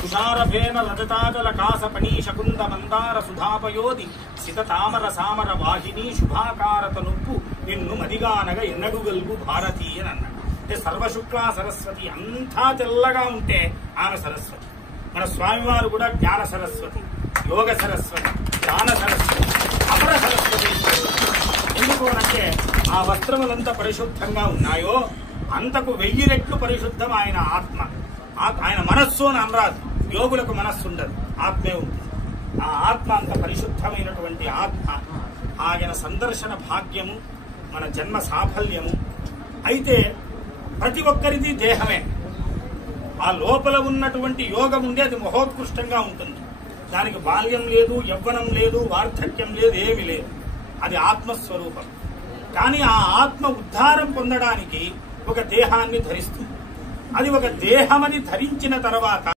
తుషారభేన రజతాచల కాస పణీ శకుంద మందార సుధాపయోది సిత తామర సామర వాహిని శుభాకారత నుప్పు నిన్ను మదిగానగ ఎన్నగుగల్గు భారతి అని అన్నాడు. అంటే సర్వశుక్లా సరస్వతి, అంతా తెల్లగా ఉంటే ఆమె సరస్వతి. మన స్వామివారు కూడా జ్ఞాన సరస్వతి, యోగ సరస్వతి, జ్ఞాన సరస్వతి, అపర సరస్వతి. ఎందుకు అంటే ఆ వస్త్రములంత పరిశుద్ధంగా ఉన్నాయో అంతకు 1000 రెట్లు పరిశుద్ధం ఆయన ఆత్మ. ఆయన మనస్సు అని అనరాదు, యోగులకు మనస్సు ఉండదు, ఆత్మే ఉంటుంది. ఆ ఆత్మ అంత పరిశుద్ధమైనటువంటి ఆత్మ. ఆయన సందర్శన భాగ్యము మన జన్మ సాఫల్యము. అయితే ప్రతి ఒక్కరిది దేహమే. ఆ లోపల ఉన్నటువంటి యోగం ఉండే అది మహోత్కృష్టంగా ఉంటుంది. దానికి బాల్యం లేదు, యవ్వనం లేదు, వార్ధక్యం లేదు, ఏమి లేదు. అది ఆత్మస్వరూపం. కానీ ఆ ఆత్మ ఉద్ధారం పొందడానికి ఒక దేహాన్ని ధరిస్తుంది. అది ఒక దేహమని ధరించిన తర్వాత